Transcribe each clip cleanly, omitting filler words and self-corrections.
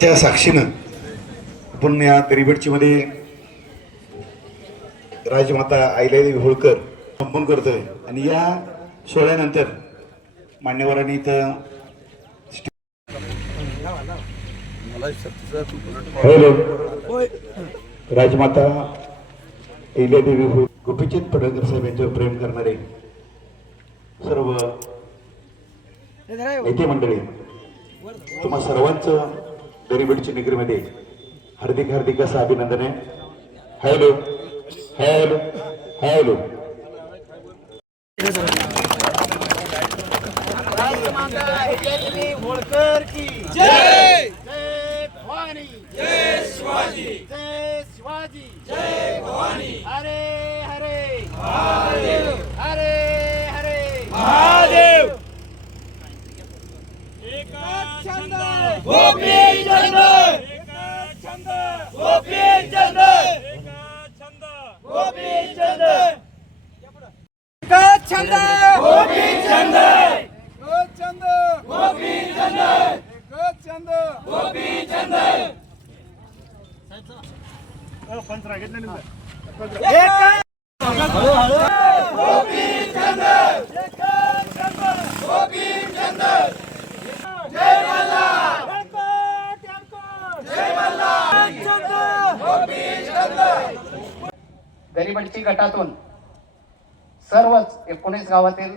त्या साक्षीनं आपण या तरीबेटची मध्ये राजमाता अहिल्यादेवी होळकर संपन्न करतोय आणि या सोहळ्यानंतर मान्यवरांनी इथं हॅलो राजमाता अहिल्यादेवी गोपीचंद पडळकर साहेब यांच्यावर प्रेम करणारे सर्व नेते मंडळी तुम्हा सर्वांचं दरीबेटची नगरीमध्ये हार्दिक हार्दिक असं अभिनंदन आहे. हॅलो हॅलो हॅलो होळकर की जय जय भवानी जय शिवाजी जय शिवाजी जय भवानी हरे हरे महादेव हरे हरे महादेव एकच छंद गोपी छंद एकच छंद गोपी छंद एकच छंद गोपी छंद एकच छंद गोपी छंद एकच छंद गोपी छंद एकच छंद गोपी छंद पंचरा घेतलेली एकच गोपी छंद एकच छंद गोपी छंद जय मल्हार जय मल्हार गोपी छंद दरीबेटची गटातून सर्वच 19 गावातील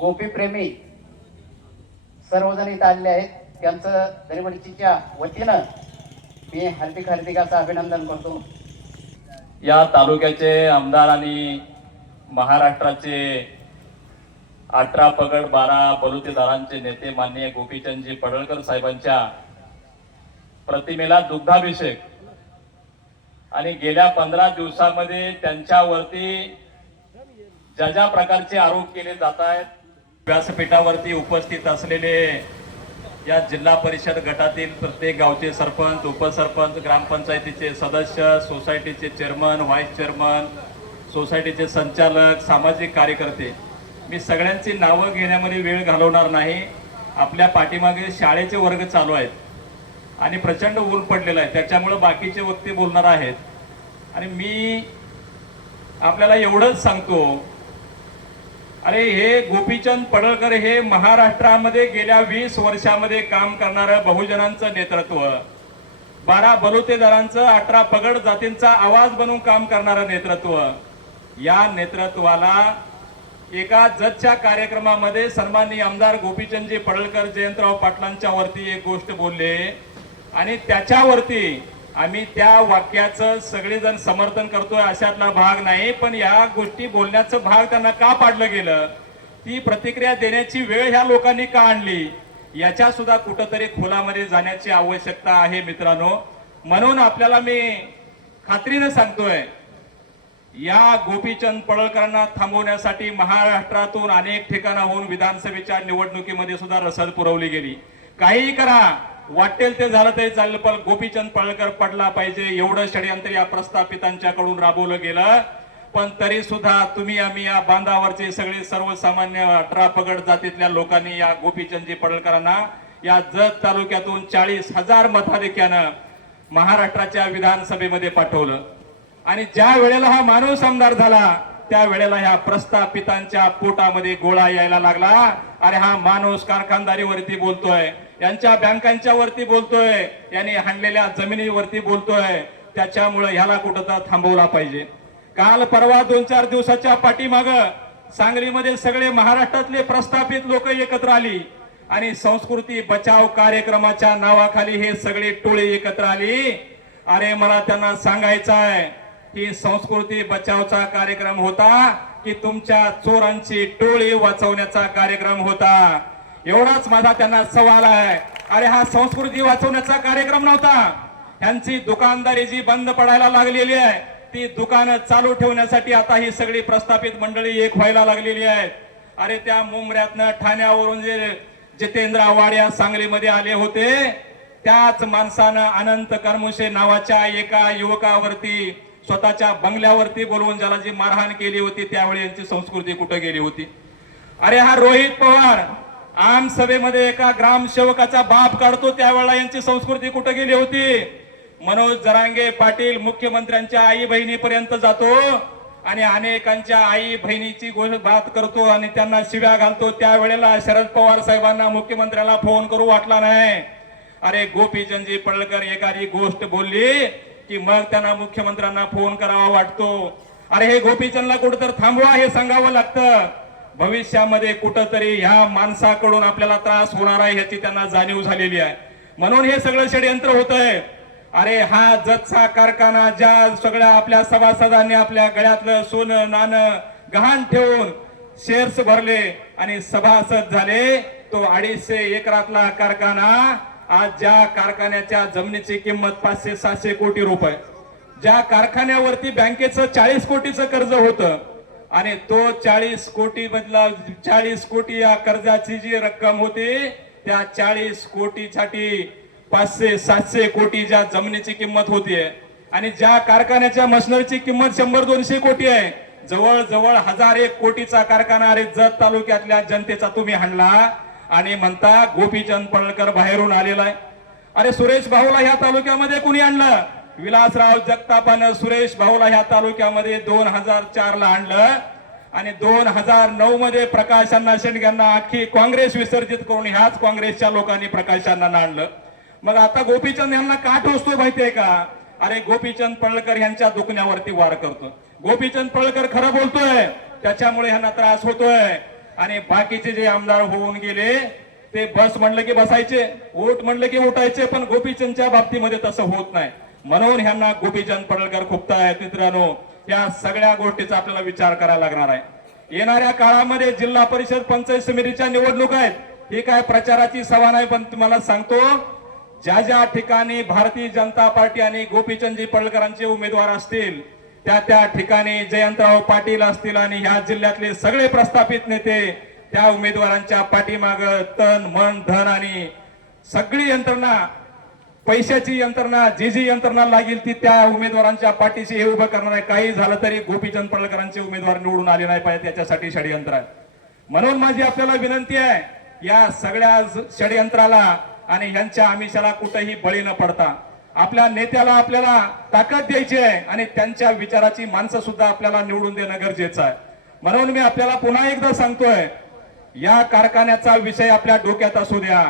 गोपीप्रेमी सर्वजण इथं आलेले आहेत. त्यांचं दरीबेटच्या वतीनं मी हार्दिक हार्दिक असं अभिनंदन करतो. या तालुक्याचे आमदार आणि महाराष्ट्राचे 18 पगड 12 बलुतेदारांचे नेते माननीय गोपीचंदजी पडळकर साहेबांच्या प्रतिमेला दुग्धाभिषेक आणि गेल्या 15 दिवसामध्ये त्यांच्यावरती ज्या प्रकारचे आरोप केले जात आहेत, व्यासपीठावरती उपस्थित असलेले या जिल्हा परिषद गटातील प्रत्येक गावचे सरपंच, उपसरपंच, ग्रामपंचायतीचे सदस्य, सोसायटीचे चेअरमन, व्हाईस चेअरमन, सोसायटीचे संचालक, सामाजिक कार्यकर्ते, मी सगळ्यांची नावं घेण्यामध्ये वेळ घालवणार नाही. आपल्या पाठीमागे शाळेचे वर्ग चालू आहेत आणि प्रचंड ऊन पडलेलं आहे, त्याच्यामुळे बाकीचे वक्ते बोलणार आहेत. आणि मी आपल्याला एवढंच सांगतो, अरे हे गोपीचंद पडळकर हे महाराष्ट्रामध्ये गेल्या 20 वर्षामध्ये काम करणारं बहुजनांचं नेतृत्व, 12 बलुतेदारांचं 18 पगड जातींचा आवाज बनवून काम करणारं नेतृत्व, या नेतृत्वाला एका जजच्या कार्यक्रमामध्ये सन्माननीय आमदार गोपीचंदजी पडळकर जयंतराव पाटलांच्या वरती एक गोष्ट बोलले आणि त्याच्यावरती आम्ही त्या वाक्याचं सगळेजण समर्थन करतोय अशातला भाग नाही, पण या गोष्टी बोलण्याचं भाग त्यांना का पाडलं गेलं, ती प्रतिक्रिया देण्याची वेळ ह्या लोकांनी का आणली, याच्या सुद्धा कुठंतरी खोलामध्ये जाण्याची आवश्यकता आहे मित्रांनो. म्हणून आपल्याला मी खात्रीने सांगतोय, या गोपीचंद पडळकरांना थांबवण्यासाठी महाराष्ट्रातून अनेक ठिकाणाहून विधानसभेच्या निवडणुकीमध्ये सुद्धा रसद पुरवली गेली. काहीही करा, वाटेल ते झालं तरी चालेल, पण गोपीचंद पडळकर पडला पाहिजे एवढं षडयंत्र या प्रस्थापितांच्याकडून राबवलं गेलं. पण तरी सुद्धा तुम्ही आम्ही या बांधावरचे सगळे सर्वसामान्य 18 पगड जातीतल्या लोकांनी या गोपीचंदजी पडळकरांना या जत तालुक्यातून 40,000 मताधिक्यानं महाराष्ट्राच्या विधानसभेमध्ये पाठवलं. आणि ज्या वेळेला हा माणूस आमदार झाला त्या वेळेला ह्या प्रस्थापितांच्या पोटामध्ये गोळा यायला लागला. अरे हा माणूस कारखानदारीवरती बोलतोय, यांच्या बँकांच्या वरती बोलतोय, यांनी हाणलेल्या जमिनीवरती बोलतोय, त्याच्यामुळे ह्याला कुठं थांबवला पाहिजे. काल परवा 2-4 दिवसाच्या पाठीमाग सांगलीमध्ये सगळे महाराष्ट्रातले प्रस्थापित लोक एकत्र आली आणि संस्कृती बचाव कार्यक्रमाच्या नावाखाली हे सगळे टोळे एकत्र आली. अरे मला त्यांना सांगायचं आहे की संस्कृती बचावचा कार्यक्रम होता की तुमच्या चोरांची टोळी वाचवण्याचा कार्यक्रम होता, एवढाच माझा त्यांना सवाल आहे. अरे हा संस्कृती वाचवण्याचा कार्यक्रम नव्हता. ह्यांची दुकानदारी जी बंद पडायला लागलेली आहे ती दुकानं चालू ठेवण्यासाठी आता ही सगळी प्रस्थापित मंडळी एक व्हायला लागलेली आहेत. अरे त्या मुंबऱ्यातनं ठाण्यावरून जे जितेंद्र आव्हाड या सांगलीमध्ये आले होते, त्याच माणसानं अनंत करमुशे नावाच्या एका युवकावरती स्वतःच्या बंगल्यावरती बोलवून ज्याला जी मारहाण केली होती त्यावेळी यांची संस्कृती कुठे गेली होती. अरे हा रोहित पवार आम सभेमध्ये एका ग्रामसेवकाचा बाप काढतो, त्यावेळेला यांची संस्कृती कुठे गेली होती? मनोज जरांगे पाटील मुख्यमंत्र्यांच्या आई बहिणीपर्यंत जातो आणि अनेकांच्या आई बहिणीची बात करतो आणि त्यांना शिव्या घालतो. त्यावेळेला शरद पवार साहेबांना मुख्यमंत्र्याला फोन करू वाटला नाही. अरे गोपीचंदजी पडळकर एखादी गोष्ट बोलली की मग त्यांना मुख्यमंत्र्यांना फोन करावा वाटतो. अरे हे गोपीचंदला कुठेतरी थांबवा हे सांगावं लागतं. भविष्यामध्ये कुठंतरी ह्या माणसाकडून आपल्याला त्रास होणार आहे ह्याची त्यांना जाणीव झालेली आहे. म्हणून हे सगळं षडयंत्र होतंय. अरे हा जतचा कारखाना ज्या सगळ्या आपल्या सभासदांनी आपल्या गळ्यातलं सोनं नाणं गहाण ठेवून शेअर्स भरले आणि सभासद झाले, तो 250 एकरातला कारखाना आज ज्या कारखान्याच्या जमिनीची किंमत 500-700 कोटी रुपये, ज्या कारखान्यावरती बँकेचं 40 कोटीचं कर्ज होतं आणि तो 40 कोटी मधला 40 कोटी या कर्जाची जी रक्कम होती त्या 40 कोटीसाठी 500-700 कोटी ज्या जमिनीची किंमत होतीये आणि ज्या कारखान्याच्या मशिनरीची किंमत 100-200 कोटी आहे, जवळजवळ 1001 कोटीचा कारखाना अरे जत तालुक्यातल्या जनतेचा तुम्ही हाणला आणि म्हणता गोपीचंद पडळकर बाहेरून आलेला आहे. अरे सुरेश भाऊला ह्या तालुक्यामध्ये कुणी आणलं? विलासराव जगतापानं सुरेश भाऊला ह्या तालुक्यामध्ये 2004 ला आणलं आणि 2009 मध्ये प्रकाश अण्णा शेंडग्यांना अख्खी काँग्रेस विसर्जित करून ह्याच काँग्रेसच्या लोकांनी प्रकाश अण्णांना आणलं. मग आता गोपीचंद यांना का टोचतो माहितीये का? अरे गोपीचंद पडळकर यांच्या दुखण्यावरती वार करतो. गोपीचंद पडळकर खरं बोलतोय, त्याच्यामुळे यांना त्रास होतोय. आणि बाकीचे जे आमदार होऊन गेले ते बस म्हणलं की बसायचे, वोट म्हणलं की उठायचे, पण गोपीचंदच्या बाबतीमध्ये तसं होत नाही. म्हणून ह्यांना गोपीचंद पडळकर खुपतायत. मित्रांनो, या सगळ्या गोष्टीचा आपल्याला विचार करायला लागणार आहे. येणाऱ्या काळामध्ये जिल्हा परिषद पंचायत समितीच्या निवडणूक आहेत. ही काय प्रचाराची सभा नाही, पण तुम्हाला सांगतो ज्या ज्या ठिकाणी भारतीय जनता पार्टी आणि गोपीचंदजी पडळकरांचे उमेदवार असतील त्या ठिकाणी जयंतराव पाटील असतील आणि ह्या जिल्ह्यातले सगळे प्रस्थापित नेते त्या उमेदवारांच्या पाठीमाग तन मन धन आणि सगळी यंत्रणा, पैशाची यंत्रणा, जी यंत्रणा लागेल ती त्या उमेदवारांच्या पाठीशी हे उभं करणार आहे. काही झालं तरी गोपीचंद पडळकरांचे उमेदवार निवडून आले नाही पाहिजे, त्याच्यासाठी षडयंत्र आहे. म्हणून माझी आपल्याला विनंती आहे, या सगळ्या षडयंत्राला आणि यांच्या आमिषाला कुठेही बळी न पडता आपल्या नेत्याला आपल्याला ताकद द्यायची आहे आणि त्यांच्या विचाराची माणसं सुद्धा आपल्याला निवडून देणं गरजेचं आहे. म्हणून मी आपल्याला पुन्हा एकदा सांगतोय, या कारखान्याचा विषय आपल्या डोक्यात असू द्या.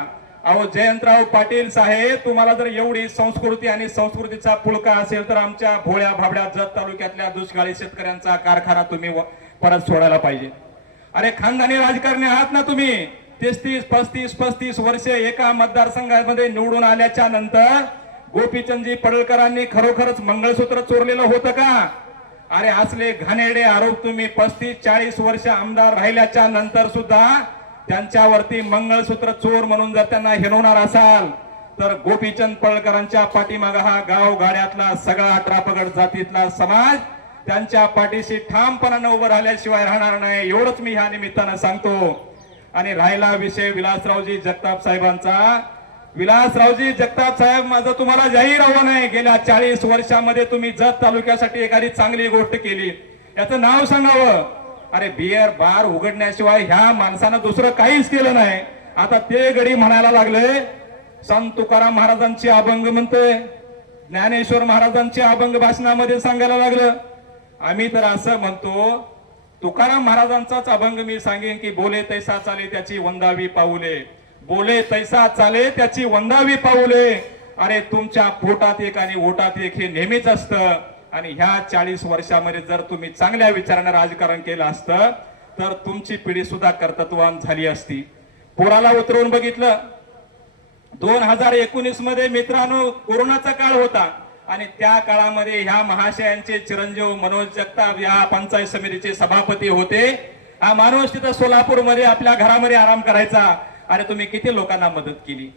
अहो जयंतराव पाटील साहेब, तुम्हाला जर एवढी संस्कृती आणि संस्कृतीचा पुळका असेल तर आमच्या भोळ्या भाबड्या जत तालुक्यातल्या दुष्काळी शेतकऱ्यांचा कारखाना तुम्ही परत सोडायला पाहिजे. अरे खानदानी राजकारणी आहात ना तुम्ही. 33-35 वर्षे एका मतदारसंघामध्ये निवडून आल्याच्या नंतर गोपीचंदजी पडळकरांनी खरोखरच मंगळसूत्र चोरलेलं होतं का? अरे असले घाणेरडे आरोप तुम्ही 35-40 वर्ष आमदार राहिल्याच्या नंतर सुद्धा त्यांच्यावरती मंगळसूत्र चोर म्हणून जर त्यांना हिणवणार असाल तर गोपीचंद पडळकरांच्या पाठीमाग हा गाव गाड्यातला सगळा 18 पगड जातीतला समाज त्यांच्या पाठीशी ठामपणानं उभं राहिल्याशिवाय राहणार नाही, एवढंच मी ह्या निमित्तानं सांगतो. आणि राहिला विषय विलासरावजी जगताप साहेबांचा, विलासरावजी जगताप साहेब, माझं तुम्हाला जाहीर आव्हान आहे, गेल्या 40 वर्षामध्ये तुम्ही जत तालुक्यासाठी एखादी चांगली गोष्ट केली, याचं नाव सांगावं. अरे बियर बार उघडण्याशिवाय ह्या माणसानं दुसरं काहीच केलं नाही. आता ते गडी म्हणायला लागले संत तुकाराम महाराजांची अभंग म्हणतोय, ज्ञानेश्वर महाराजांची अभंग भाषणामध्ये सांगायला लागलं. आम्ही तर असं म्हणतो, तुकाराम महाराजांचाच अभंग मी सांगेन की बोले तैसा चाले त्याची वंदावी पाऊले, बोले तैसा चाले त्याची वंदावी पाऊले. अरे तुमच्या पोटात एक आणि ओटात एक हे नेहमीच असतं. आणि ह्या 40 वर्षामध्ये जर तुम्ही चांगल्या विचारानं राजकारण केलं असतं तर तुमची पिढी सुद्धा कर्तृत्ववान झाली असती. पोराला उतरवून बघितलं. 2019 मध्ये मित्रांनो कोरोनाचा काळ होता आणि त्या काळामध्ये ह्या महाशयांचे चिरंजीव मनोज जगताप या पंचायत समितीचे सभापती होते. हा माणूस तिथं सोलापूरमध्ये आपल्या घरामध्ये आराम करायचा. अरे तुम्ही किती लोकांना मदत केली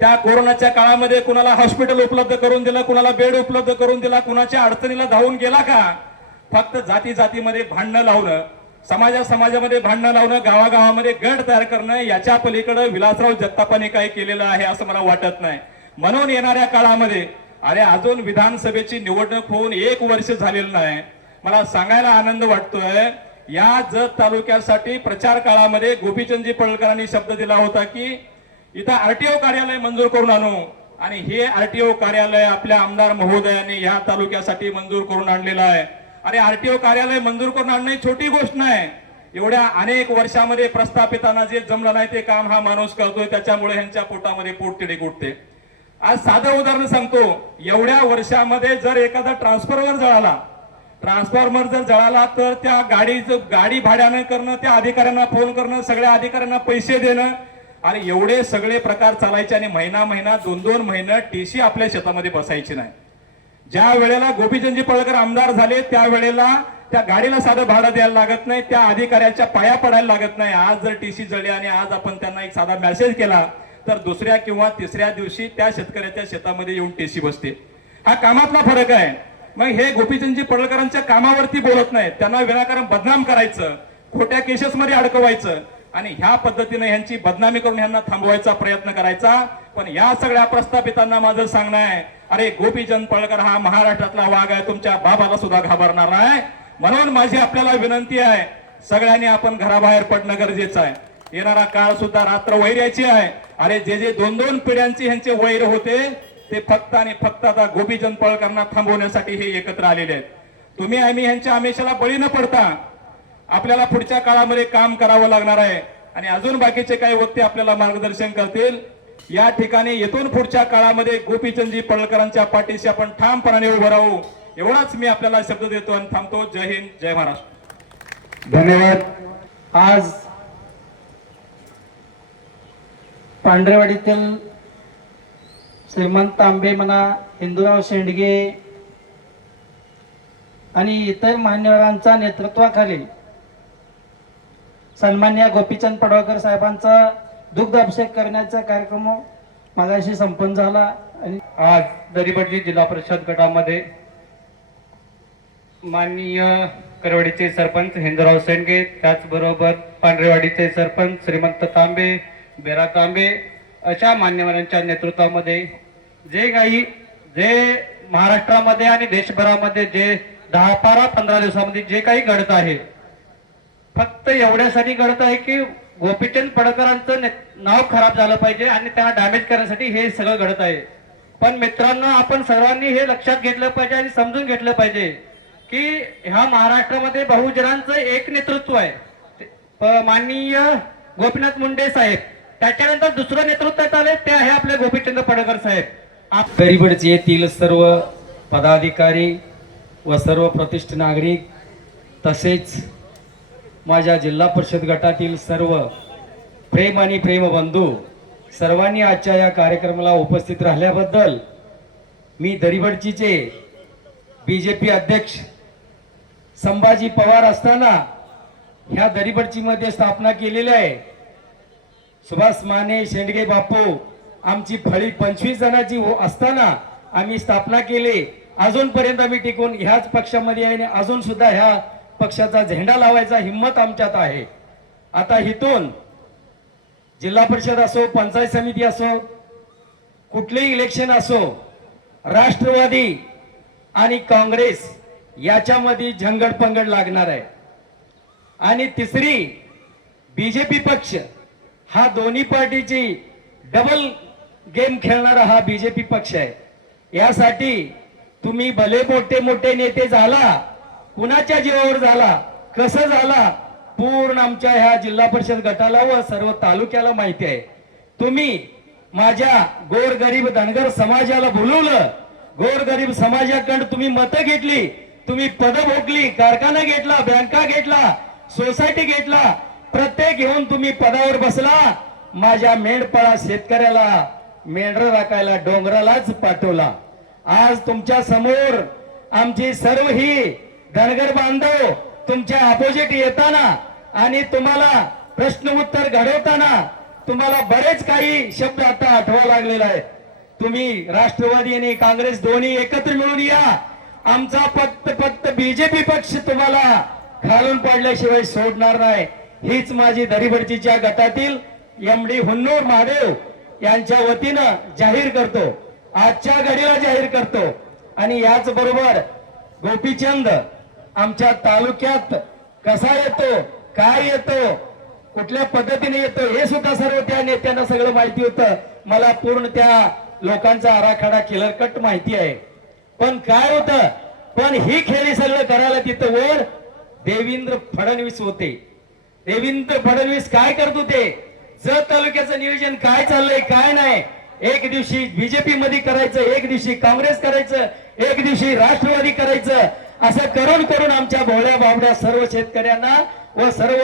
त्या कोरोनाच्या काळामध्ये? कुणाला हॉस्पिटल उपलब्ध करून दिलं, कुणाला बेड उपलब्ध करून दिला, कुणाच्या अडचणीला धावून गेला का? फक्त जाती जातीमध्ये भांडणं लावणं, समाजामध्ये भांडणं लावणं, गावागावामध्ये गट तयार करणं, याच्या पलीकडे विलासराव जगतापांनी काय केलेलं आहे असं मला वाटत नाही. म्हणून येणाऱ्या काळामध्ये, अरे अजून विधानसभेची निवडणूक होऊन 1 वर्ष झालेलं नाही, मला सांगायला आनंद वाटतोय, या जत तालुक्यासाठी प्रचार काळामध्ये गोपीचंदजी पडळकरांनी शब्द दिला होता की इथं आरटीओ कार्यालय मंजूर करून आणू, आणि हे आरटीओ कार्यालय आपल्या आमदार महोदयांनी या तालुक्यासाठी मंजूर करून आणलेलं आहे. आणि आरटीओ कार्यालय मंजूर करून आणणे छोटी गोष्ट नाही. एवढ्या अनेक वर्षामध्ये प्रस्थापितांना जे जमलं नाही ते काम हा माणूस करतोय, त्याच्यामुळे ह्यांच्या पोटामध्ये पोटतिडी उठते. आज साधं उदाहरण सांगतो. एवढ्या वर्षामध्ये जर एखादा ट्रान्सफॉर्मर जर जळाला तर त्या गाडी भाड्यानं करणं, त्या अधिकाऱ्यांना फोन करणं, सगळ्या अधिकाऱ्यांना पैसे देणं, आणि एवढे सगळे प्रकार चालायचे. आणि महिना 2-2 महिने टीसी आपल्या शेतामध्ये बसायची नाही. ज्या वेळेला गोपीचंदजी पडळकर आमदार झाले त्यावेळेला त्या गाडीला साधं भाडं द्यायला लागत नाही, त्या अधिकाऱ्याच्या पाया पडायला लागत नाही. आज जर टीसी जळली आणि आज आपण त्यांना एक साधा मेसेज केला तर दुसऱ्या किंवा तिसऱ्या दिवशी त्या शेतकऱ्याच्या शेतामध्ये येऊन टीसी बसते. हा कामातला फरक आहे. मग हे गोपीचंदजी पडळकरांच्या कामावरती बोलत नाहीत, त्यांना विनाकारण बदनाम करायचं, खोट्या केसेसमध्ये अडकवायचं आणि ह्या पद्धतीने ह्यांची बदनामी करून ह्यांना थांबवायचा प्रयत्न करायचा. पण या सगळ्या प्रस्थापितांना माझं सांगणं आहे, अरे गोपीचंद पडळकर हा महाराष्ट्रातला वाघ आहे, तुमच्या बाबाला सुद्धा घाबरणार नाही. म्हणून माझी आपल्याला विनंती आहे, सगळ्यांनी आपण घराबाहेर पडणं गरजेचं आहे. येणारा काळ सुद्धा रात्र वैर्याची आहे. अरे जे 2-2 पिढ्यांची ह्यांचे वैर होते ते फक्त आणि फक्त आता गोपीचंद पडळकरांना थांबवण्यासाठी हे एकत्र आलेले आहेत. तुम्ही आम्ही ह्यांच्या आमिषाला बळी न पडता आपल्याला पुढच्या काळामध्ये काम करावं लागणार आहे. आणि अजून बाकीचे काही व्यक्ती आपल्याला मार्गदर्शन करतील. या ठिकाणी येथून पुढच्या काळामध्ये गोपीचंदजी पडळकरांच्या पाठीशी आपण ठामपणाने उभं राहू, एवढाच मी आपल्याला शब्द देतो आणि थांबतो. जय हिंद, जय महाराष्ट्र. धन्यवाद. आज पांढरेवाडीतील श्रीमंत तांबे म्हणा, हिंदूराव शेंडगे आणि इतर मान्यवरांच्या नेतृत्वाखाली सन्मान्य गोपीचंद पडळकर साहेबांचा दुग्ध अभिषेक करण्याचा कार्यक्रम मागाशी संपन्न झाला. आणि आज दरिबडजी जिल्हा परिषद गटामध्ये माननीय करवडीचे सरपंच हिंदूराव शेंडगे, त्याचबरोबर पांढरेवाडीचे सरपंच श्रीमंत तांबे, बेरा तांबे अशा मान्यवरांच्या नेतृत्वामध्ये जे महाराष्ट्रामध्ये आणि देशभरामध्ये जे 10-15 दिवसामध्ये जे काही घडत आहे, फक्त एवढ्यासाठी घडत आहे की गोपीचंद पडळकरांचं नाव खराब झालं पाहिजे आणि त्यांना डॅमेज करण्यासाठी हे सगळं घडत आहे. पण मित्रांनो, आपण सर्वांनी हे लक्षात घेतलं पाहिजे आणि समजून घेतलं पाहिजे की ह्या महाराष्ट्रामध्ये बहुजनांचं एक नेतृत्व आहे, माननीय गोपीनाथ मुंडे साहेब. त्याच्यानंतर दुसरं नेतृत्वात आले ते आहे आपले गोपीचंद पडळकर साहेब. दरिबडचे येथील सर्व पदाधिकारी व सर्व प्रतिष्ठित नागरिक तसेच माझ्या जिल्हा परिषद गटातील सर्व प्रेम आणि प्रेमबंधू सर्वांनी आजच्या या कार्यक्रमाला उपस्थित राहिल्याबद्दल मी दरिबडचीचे बीजेपी अध्यक्ष संभाजी पवार असताना ह्या दरिबडची मध्ये स्थापना केलेली आहे. सुभाष माने शेंडगे बापू आमची फळी 25 जणांची असताना आम्ही स्थापना केली. अजूनपर्यंत आम्ही टिकून ह्याच पक्षामध्ये आहे आणि अजून सुद्धा ह्या पक्षाचा झेंडा लावायचा हिम्मत आमच्यात आहे. आता इथून जिल्हा परिषद असो, पंचायत समिती असो, कुठलेही इलेक्शन असो, राष्ट्रवादी आणि काँग्रेस याच्यामध्ये झंगडपंगड लागणार आहे. आणि तिसरी बीजेपी पक्ष, हा दोन्ही पार्टीची डबल गेम खेळणारा हा बीजेपी पक्ष आहे. यासाठी तुम्ही भले मोठे मोठे नेते झाला, कुणाच्या जीवावर झाला, कसं झाला, पूर्ण आमच्या ह्या जिल्हा परिषद गटाला व सर्व तालुक्याला माहिती आहे. तुम्ही माझ्या गोरगरीब धनगर समाजाला बोलवलं, गोरगरीब समाजाकडे तुम्ही मतं घेतली, तुम्ही पदं भोगली, कारखाना घेतला, बँका घेतला, सोसायटी घेतला, प्रत्येक घेऊन तुम्ही पदावर बसला. माझ्या मेंढपाळा शेतकऱ्याला मेंढर राखायला डोंगरालाच पाठवला. आज तुमच्या समोर आमची सर्व ही धनगर बांधव तुमच्या अपोजिट येताना आणि तुम्हाला प्रश्न उत्तर घडवताना तुम्हाला बरेच काही शब्द आता आठवा लागलेला आहे. तुम्ही राष्ट्रवादी आणि काँग्रेस दोन्ही एकत्र मिळून या. आमचा फक्त बीजेपी पक्ष तुम्हाला खालून पडल्याशिवाय सोडणार नाही. हीच माझी दरिबडचीच्या गटातील एमडी हुन्नूर महादेव यांच्या वतीनं जाहीर करतो, आजच्या घडीला जाहीर करतो. आणि याच बरोबर गोपीचंद आमच्या तालुक्यात कसा येतो, काय येतो, कुठल्या पद्धतीने येतो हे सुद्धा सर्व त्या नेत्यांना सगळं माहिती होतं. मला पूर्ण त्या लोकांचा आराखडा क्लिअर कट माहिती आहे. पण काय होतं, पण ही खेळी सगळं करायला तिथं वर देवेंद्र फडणवीस होते. देवेंद्र फडणवीस काय करत होते, जत तालुक्याचं नियोजन काय चाललंय काय नाही, एक दिवशी बीजेपी मध्ये करायचं, एक दिवशी काँग्रेस करायचं, एक दिवशी राष्ट्रवादी करायचं, असं करून करून आमच्या भोळ्या बाबड्या सर्व शेतकऱ्यांना व सर्व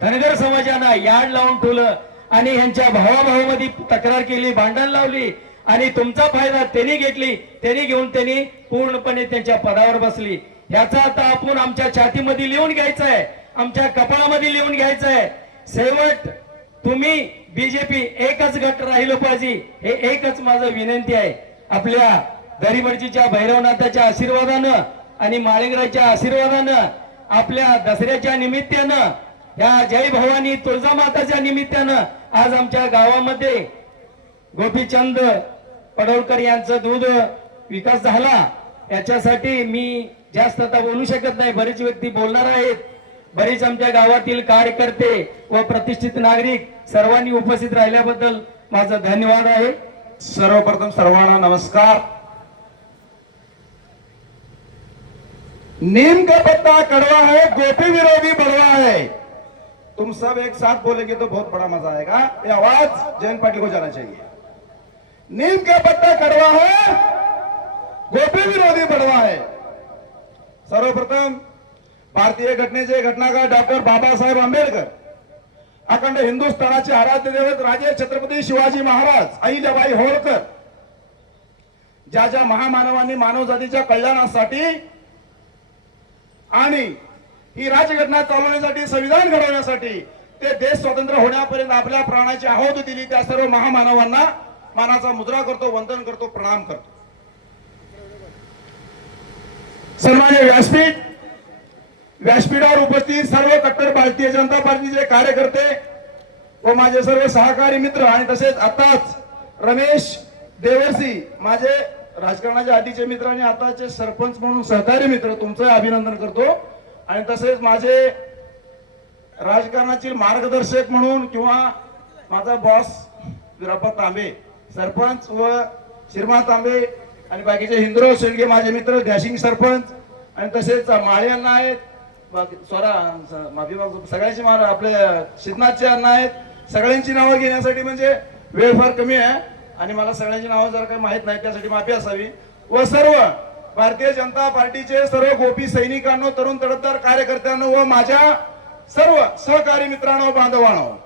धनगर समाजांना याड लावून ठेवलं आणि यांच्या भावाभावामध्ये तक्रार केली, भांडण लावली आणि तुमचा फायदा त्यांनी घेतली, त्यांनी घेऊन त्यांनी पूर्णपणे त्यांच्या पदावर बसली. ह्याचा आता आपण आमच्या छातीमध्ये लिहून घ्यायचा आहे, आमच्या कपाळामध्ये लिहून घ्यायचं आहे. शेवट तुम्ही बीजेपी एकच गट राहिलो पाहिजे, हे एकच माझं विनंती आहे. आपल्या दरीबडजीच्या भैरवनाथाच्या आशीर्वादानं आणि माळिंगराच्या आशीर्वादानं, आपल्या दसऱ्याच्या निमित्तानं, या जय भवानी तुळजामाताच्या निमित्तानं आज आमच्या गावामध्ये गोपीचंद पडळकर यांचं दूध विकास झाला. याच्यासाठी मी जास्त आता बोलू शकत नाही, बरेच व्यक्ती बोलणार आहेत. बरेच आमच्या गावातील कार्यकर्ते व प्रतिष्ठित नागरिक सर्वांनी उपस्थित राहिल्याबद्दल माझा धन्यवाद आहे. सर्वप्रथम सर्वांना नमस्कार. नीम का पत्ता कड़वा है, गोपी विरोधी बड़वा है. तुम सब एक साथ बोलेंगे तो बहुत बड़ा मजा आएगा. ये आवाज जयंत पाटिल को जाना चाहिए. नीम का पत्ता कड़वा है, गोपी विरोधी बड़वा है. सर्वप्रथम भारतीय घटनेचे घटनाकार डॉक्टर बाबासाहेब आंबेडकर, अखंड हिंदुस्थानाचे आराध्य दैवत राजे छत्रपती शिवाजी महाराज, अहिल्याबाई होळकर, ज्या ज्या महामानवांनी मानवजातीच्या कल्याणासाठी आणि ही राजघटना चालवण्यासाठी, संविधान घडवण्यासाठी, ते देश स्वतंत्र होण्यापर्यंत आपल्या प्राणाची आहुती दिली, त्या सर्व महामानवांना मानाचा मुद्रा करतो, वंदन करतो, प्रणाम करतो. सन्मान्य व्यासपीठावर उपस्थित सर्व कट्टर भारतीय जनता पार्टीचे कार्यकर्ते व माझे सर्व सहकारी मित्र आणि तसेच आताच रमेश देवर्षी, माझे राजकारणाच्या आधीचे मित्र आणि आताचे सरपंच म्हणून सहकारी मित्र, तुमचं अभिनंदन करतो. आणि तसेच माझे राजकारणाचे मार्गदर्शक म्हणून किंवा माझा बॉस विरापा तांबे, सरपंच व शिरमा तांबे आणि बाकीचे हिंदुराव शेळगे माझे मित्र, डॅशिंग सरपंच, आणि तसेच माळे अण्णा आहेत, सगळ्यांची आपले सिद्धनाथचे अण्णा आहेत. सगळ्यांची नावं घेण्यासाठी म्हणजे वेळ फार कमी आहे आणि मला सगळ्यांची नावं जर काही माहित नाही, त्यासाठी माफी असावी. व सर्व भारतीय जनता पार्टीचे सर्व गोपी सैनिकांनो, तरुण तडफदार कार्यकर्त्यांनो व माझ्या सर्व सहकारी मित्रांनो, बांधवांनो,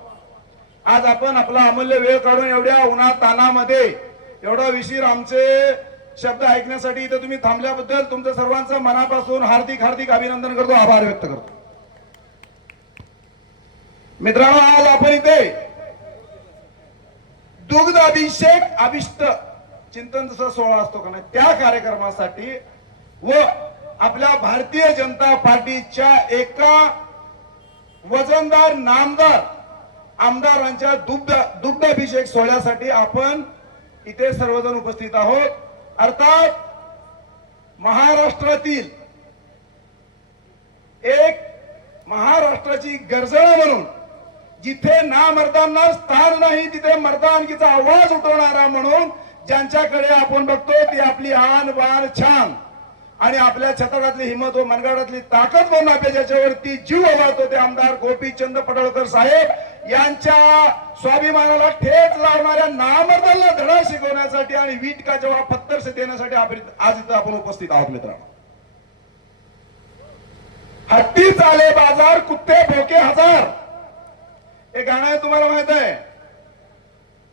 आज आपण आपला अमूल्य वेळ काढून एवढ्या उन्हा तानामध्ये एवढा विशीर आमचे शब्द ऐकण्यासाठी इथे तुम्ही थांबल्याबद्दल तुमचं सर्वांचं मनापासून हार्दिक हार्दिक अभिनंदन करतो, आभार व्यक्त करतो. मित्रांनो, आज आपण इथे दुग्ध अभिषेक अभिष्ट चिंतन जसा सोहळा असतो का नाही, त्या कार्यक्रमासाठी व आपल्या भारतीय जनता पार्टीच्या एका वजनदार नामदार आमदारांच्या दुग्ध अभिषेक सोहळ्यासाठी आपण इथे सर्वजण उपस्थित आहोत. अर्थात महाराष्ट्रातील एक महाराष्ट्राची गर्जना म्हणून, जिथे ना मर्दांना स्थान नाही तिथे मर्दानगीचा आवाज उठवणारा म्हणून, ज्यांच्याकडे आपण बघतो ती आपली आन बान छान आणि आपल्या छत्रातली हिंमत व मनगडातली ताकद म्हणून आपल्या ज्याच्यावरती जीव वाळतो ते आमदार गोपीचंद पडळकर साहेब यांच्या स्वाभिमानाला ठेच लावणाऱ्या नामर्दांना धडा शिकवण्यासाठी आणि वीट का जवाब पत्थर से देण्यासाठी आज इथं आपण उपस्थित आहोत. मित्रांनो, हत्ती चाले बाजार, कुत्ते भोके हजार, हे गाणं आहे, तुम्हाला माहित आहे.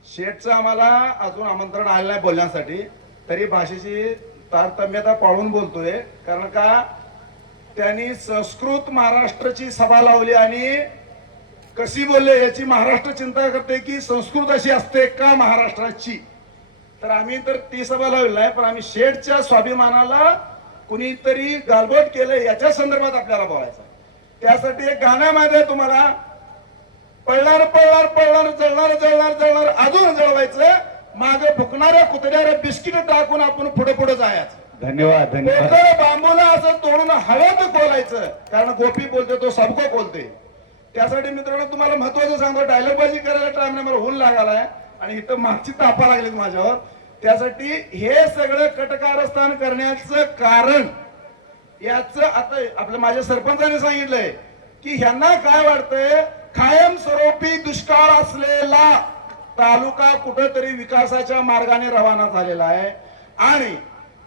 शेठचं आम्हाला अजून आमंत्रण आलं नाही बोलण्यासाठी, तरी भाषेची तारतम्यता पाळून बोलतोय. कारण का, त्यांनी संस्कृत महाराष्ट्राची सभा लावली आणि कशी बोलले याची महाराष्ट्र चिंता करते की संस्कृत अशी असते का महाराष्ट्राची. तर आम्ही तर ती सभा लावली नाही, पण आम्ही शेठच्या स्वाभिमानाला कुणीतरी गालबोट केलं याच्या संदर्भात आपल्याला बोलायचं. त्यासाठी एक गाणं माहिती आहे तुम्हाला, पळणार पळणार पळणार, जळणार जळणार जळणार, अजून जळवायचं, माग फुकणाऱ्या कुत्र्याला बिस्किट टाकून आपण पुढे पुढे जायचं. धन्यवाद धन्यवाद. पोकळ बांबूला असं तोडून हवेत खोलायचं, कारण गोपी बोलते तो सबको बोलते. त्यासाठी मित्रांनो तुम्हाला महत्वाचं सांगतो, डायलॉग बाजी करायला टाइम नाही, मला ऊन लागालाय आणि इथं मागची तापा लागली माझ्यावर. त्यासाठी हे सगळं कटकारस्थान करण्याचं कारण याच आता आपल्या माझ्या सरपंचाने सांगितलंय की ह्यांना काय वाटतंय, कायमस्वरूपी दुष्काळ असलेला तालुका कुठंतरी विकासाच्या मार्गाने रवाना झालेला आहे आणि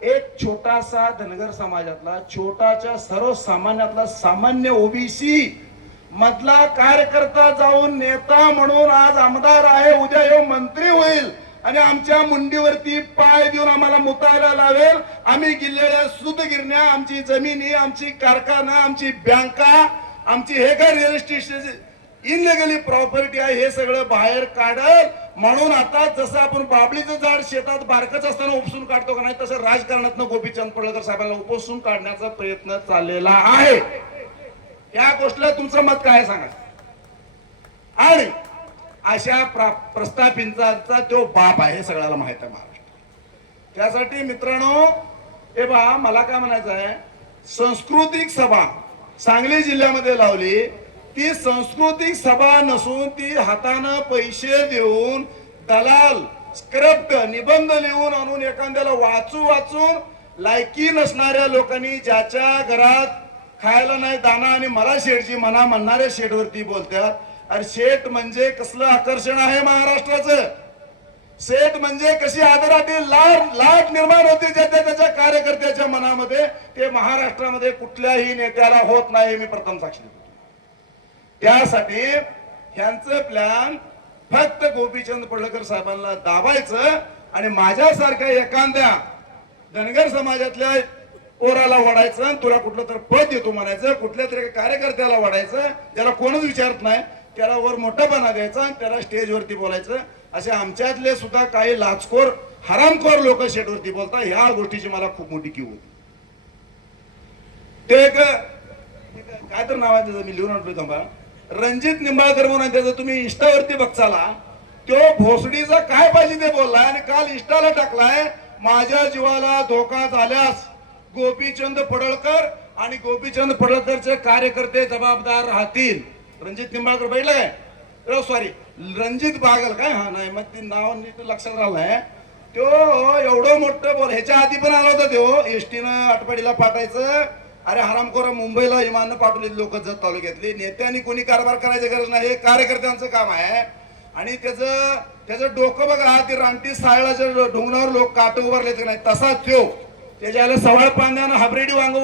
एक छोटासा धनगर समाजातला, छोटाच्या सर्वसामान्यातला सामान्य ओबीसी मधला कार्यकर्ता जाऊन नेता म्हणून आज आमदार आहे, उद्या येऊन मंत्री होईल आणि आमच्या मुंडीवरती पाय देऊन आम्हाला मुतायला लावेल. आम्ही गिल्लेल्या सुतगिरण्या, आमची जमिनी, आमची कारखाना, आमची बँका, आमची हे काय रिअल इस्टेट इनलिगली प्रॉपर्टी आहे हे सगळं बाहेर काढल. म्हणून आता जसं आपण बाबळीचं झाड शेतात बारकच असताना उपसून काढतो का नाही, तसं राजकारणातनं गोपीचंद पडळकर साहेबांना उपसून काढण्याचा प्रयत्न चाललेला आहे. या गोष्टीला तुमचं मत काय सांगा. आणि अशा प्रस्थापितांचा तो बाप आहे हे सगळ्याला माहित आहे महाराष्ट्र. त्यासाठी मित्रांनो हे बा मला काय म्हणायचं आहे, सांस्कृतिक सभा सांगली जिल्ह्यामध्ये लावली, ती सांस्कृतिक सभा नसून ती हातानं पैसे देऊन दलाल स्क्रिप्ट निबंध लिहून आणून एखाद्याला वाचून लायकी नसणाऱ्या लोकांनी ज्याच्या घरात खायला नाही दाना आणि मला शेठची म्हणा म्हणणाऱ्या शेठवरती बोलतात. अरे शेठ म्हणजे कसलं आकर्षण आहे महाराष्ट्राचं. शेठ म्हणजे कशी आदराची लाट निर्माण होते त्याच्या कार्यकर्त्याच्या मनामध्ये, ते महाराष्ट्रामध्ये कुठल्याही नेत्याला होत नाही, मी प्रथम साक्षी देतो. त्यासाठी ह्यांचं प्लॅन फक्त गोपीचंद पडळकर साहेबांना दाबायचं आणि माझ्यासारख्या एखाद्या धनगर समाजातल्या पोराला वाढायचं, तुला कुठलं तर पद देतो म्हणायचं, कुठल्या तरी कार्यकर्त्याला वाढायचं, ज्याला कोणच विचारत नाही, त्याला वर मोठापणा द्यायचा आणि त्याला स्टेजवरती बोलायचं. असे आमच्यातले सुद्धा काही लाचखोर हरामखोर लोक शेटवरती बोलतात. ह्या गोष्टीची मला खूप मोठी कीव होती. ते एक काय तर नाव आहे त्याचं, मी लिहून आणतो थांबा, रणजित निंबाळकर म्हणून त्याचं तुम्ही इंस्टावरती बघचाला, तो भोसडीचा काय पाहिजे ते बोललाय आणि काल इंस्टाला टाकलाय, माझ्या जीवाला धोका झाल्यास गोपीचंद पडळकर आणि गोपीचंद पडळकरचे कार्यकर्ते जबाबदार राहतील. रणजित निंबाळकर पाहिलंय, सॉरी रणजित बागल काय, हा नाही मग ते नाव नीट लक्षात राहिलंय. तो एवढं मोठं बोल, ह्याच्या आधी पण आला होता तो एसटीनं आटपाडीला पाठायचं. अरे हरामखोरा मुंबईला विमानं पाठवलेली लोक जत तालुक्यातली, नेत्यांनी कोणी कारभार करायची गरज नाही, हे कार्यकर्त्यांचं काम आहे. आणि त्याचं डोकं बघा, ते रानटी सायळाच्या ढोंगणावर लोक काट उभारले की नाही तसा त्यो, त्याच्याला सवाळ पाण्यानं हाबरेडी वांग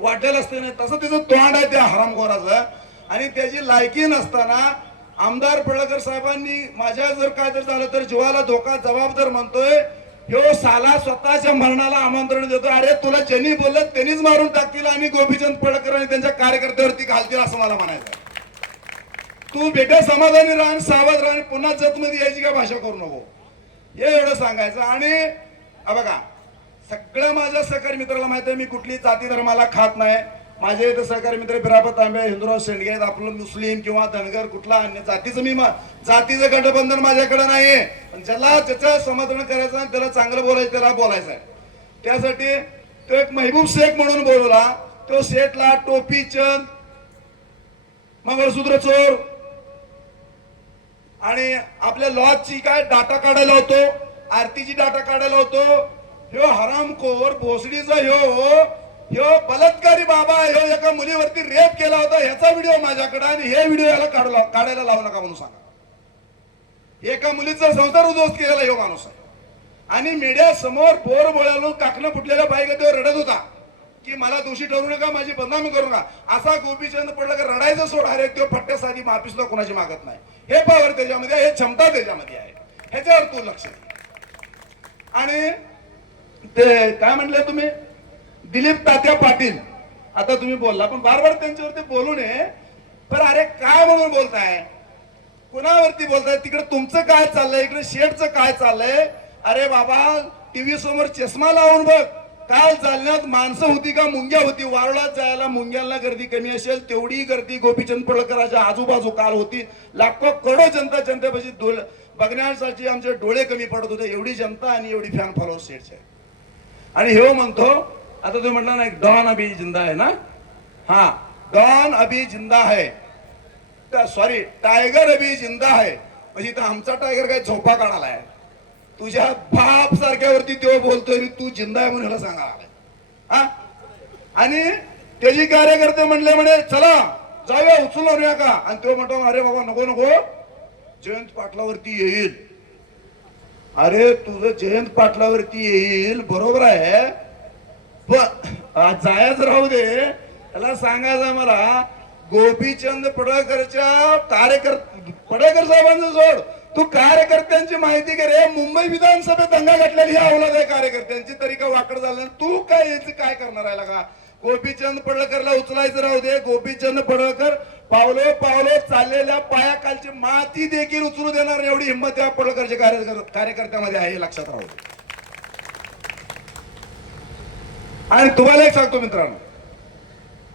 वाटेल असते नाही तसं त्याचं तोंड आहे त्या हरामखोराचं. आणि त्याची लायकी नसताना आमदार पडळकर साहेबांनी माझ्या जर काय जर झालं तर जीवाला धोका जबाबदार म्हणतोय, ह्यो साला स्वतःच्या मरणाला आमंत्रण देतो. अरे तुला ज्यांनी बोललं त्यांनीच मारून टाकतील आणि गोपीचंद पडळकर आणि त्यांच्या कार्यकर्त्यावरती घालतील असं मला म्हणायचं. तू बेटा समाधानी राह, सावध राह, पुन्हा जतमध्ये यायची काय भाषा करू नको, हे एवढं सांगायचं. आणि बघा सगळं माझ्या सहकारी मित्राला माहिती आहे, मी कुठली जाती धर्माला खात नाही. माझे इथं सहकारी मित्र बिरापत तांबे, हिंदूराव शेंडगे, आपलं मुस्लिम किंवा धनगर कुठला अन्य जातीचं मी जातीचं गठबंधन माझ्याकडे नाहीये. पण ज्याला त्याचं समाधान करायचं त्याला चांगलं बोलायचं त्याला बोलायचं आहे. त्यासाठी तो एक महबूब शेख म्हणून बोलवला, तो शेठला टोपी चंद, मंगळसूत्र चोर आणि आपल्या लॉजची काय डाटा काढायला होतो, आरतीची डाटा काढायला होतो. ह्यो हरामखोर भोसडीचा ह्यो बलात्कारी बाबा, ह्यो एका मुलीवरती रेप केला होता ह्याचा व्हिडिओ माझ्याकडे, आणि हे व्हिडिओ याला काढायला लावू नका म्हणून सांगा. एका मुलीचा संसार उद्ध्वस्त केलेला ह्यो माणूस आहे. आणि मीडिया समोर बोर बोळालो काकणं फुटलेल्या बाईकडे रडत होता की मला दोषी ठरवू नका, माझी बदनामी करू नका. असा गोपीचंद पडळकर रडायचं सोड, अरे तो फट्ट्या साधी माफीसला कोणाची मागत नाही. हे पावर त्याच्यामध्ये आहे, हे क्षमता त्याच्यामध्ये आहे, ह्याच्यावर तू लक्ष दे. आणि ते काय म्हणले तुम्ही, दिलीप तात्या पाटील, आता तुम्ही बोलला पण बार त्यांच्यावरती बोलू नये. पण अरे काय म्हणून बोलताय, कुणावरती बोलताय, तिकडे तुमचं काय चाललंय, इकडे शेठचं काय चाललंय. अरे बाबा टीव्ही समोर चष्मा लावून बघ, काल जालन्यात माणसं होती का मुंग्या होती. वारुळात जायला मुंग्यांना गर्दी कमी असेल तेवढी गर्दी गोपीचंद पडळकरांच्या आजूबाजू काल होती. लाखो करोडो जनतेपाशी बघण्यासाठी आमचे डोळे कमी पडत होते, एवढी जनता आणि एवढी फॅन फॉलोअर्स शेठचे. आणि हे म्हणतो, आता तुम्ही म्हटलं ना डॉन अभी जिंदा है ना, हा डॉन अभी जिंदा है, सॉरी टायगर अभी जिंदा है, म्हणजे इथं आमचा टायगर काय झोपा काढालाय, तुझ्या बाप सारख्यावरती तो बोलतोय तू जिंदा आहे म्हणून सांगा हा. आणि त्याची कार्यकर्ते म्हणले म्हणे चला जाऊया उचलून आणूया का, आणि तो म्हणतो अरे बाबा नको नको जयंत पाटलावरती येईल. अरे तुझं जयंत पाटलावरती येईल बरोबर आहे, पण जायच राहू दे, त्याला सांगायचं मला गोपीचंद पडळकरच्या पडळकर साहेबांचं सोड, तू कार्यकर्त्यांची माहिती घे रे. मुंबई विधानसभेत दंगा घातलेली ही अवलाद आहे कार्यकर्त्यांची, तरी का वाकड झालं तू काय याची काय करणार आहे का. गोपीचंद पडळकरला उचलायचं राहू दे, गोपीचंद पडळकर पावलो पावलो चाललेल्या पायाखालची माती देखील उचलू देणार एवढी हिंमत या पडळकरच्या कार्यकर्त्यामध्ये आहे, हे लक्षात राहू दे. आणि तुम्हाला एक सांगतो मित्रांनो,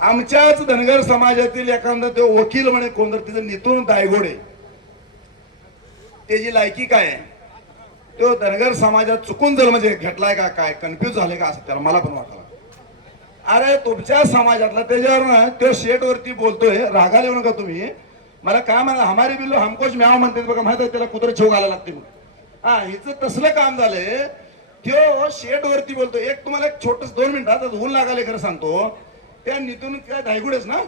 आमच्याच धनगर समाजातील एखादा तो वकील म्हणे कोणतर, तिचं नितून दायगोडे, त्याची लायकी काय आहे, तो धनगर समाजात चुकून जर म्हणजे घटलाय का काय, कन्फ्युज झाले का असं त्याला मला पण वाटलं. अरे तुमच्या समाजातला त्याच्यावर ना तो शेट वरती बोलतोय, रागाला येऊ नका तुम्ही, मला काय म्हणा हमारे बिल्लो हमकोच म्याव म्हणते बघा, माहित आहे त्याला कुत्र छेव घालायला लागते म्हणून. हा हिचं तसलं काम झालंय, तो शेट वरती बोलतो. एक तुम्हाला एक छोटस 2 मिनिटात ऊन लागाले खरं सांगतो, त्या नितून काय धायगुडेच ना,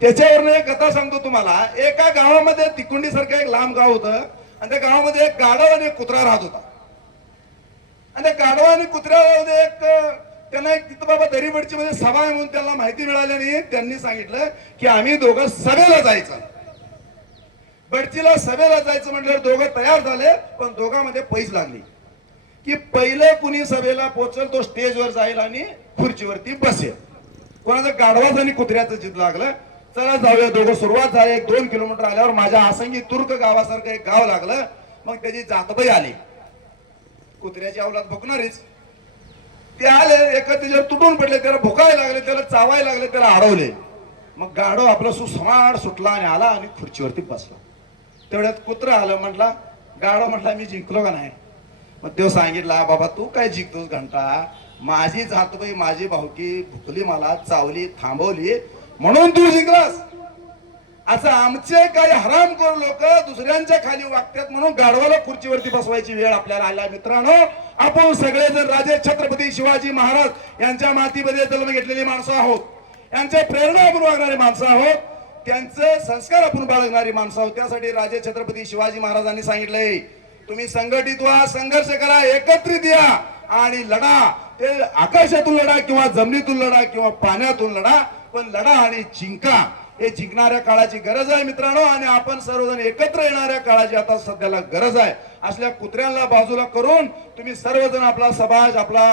त्याच्यावरनं एक कथा सांगतो तुम्हाला. एका गावामध्ये तिकुंडी सारखं एक लांब गाव होतं, आणि त्या गावामध्ये एक गाढव आणि एक कुत्रा राहत होता. आणि त्या गाढव आणि कुत्र्यामध्ये त्यांना एक तिथं बाबा दरीबडची मध्ये सभा आहे म्हणून त्यांना माहिती मिळाली नाही. त्यांनी सांगितलं की आम्ही दोघं सभेला जायचं. बडचीला सभेला जायचं म्हटल्यावर दोघं तयार झाले, पण दोघांमध्ये पैस लागली की पहिलं कुणी सभेला पोहोचल तो स्टेजवर जाईल आणि खुर्चीवरती बसेल. कोणाचं गाढवाचं आणि कुत्र्याचं जिद लागलं. चला जाऊया, दोघं सुरुवात झाली. 1-2 किलोमीटर आल्यावर माझ्या आसंगी तुर्क गावासारखं एक गाव लागलं. मग त्याची जातबाई आली, कुत्र्याची अवलाद भुकणारीच. ते आले, एका त्याच्यावर तुटून पडले, त्याला भुकायला लागले, त्याला चावायला लागले, त्याला अडवले. मग गाढव आपला सुसमाड सुटला आणि आला आणि खुर्चीवरती बसला. तेवढ्यात कुत्र आलं. म्हटला गाढव म्हटला मी जिंकलो का नाही. मग तो सांगितला बाबा तू काय जिंकतोस घंटा, माझी जातबाई माझी भावकी भुकली, मला चावली, थांबवली म्हणून तू जिंकलास. असं आमचे काही हरामखोर लोक दुसऱ्यांच्या खाली वागतात म्हणून गाढवाला खुर्चीवरती बसवायची वेळ आपल्याला आला. मित्रांनो, आपण सगळेजण राजे छत्रपती शिवाजी महाराज यांच्या मातीमध्ये जन्म घेतलेली माणसं आहोत, यांच्या प्रेरणा आपण वागणारी माणसं आहोत, त्यांचे संस्कार आपण बाळगणारी माणसं आहोत. त्यासाठी राजे छत्रपती शिवाजी महाराजांनी सांगितलंय तुम्ही संघटित व्हा, संघर्ष करा, एकत्रित या आणि लढा. ते आकाशातून लढा किंवा जमिनीतून लढा किंवा पाण्यातून लढा, पण लढा आणि जिंका. हे जिंकणाऱ्या काळाची गरज आहे मित्रांनो, आणि आपण सर्वजण एकत्र येणाऱ्या काळाची आता सध्याला गरज आहे. असल्या कुत्र्यांना बाजूला करून तुम्ही सर्वजण आपला समाज, आपला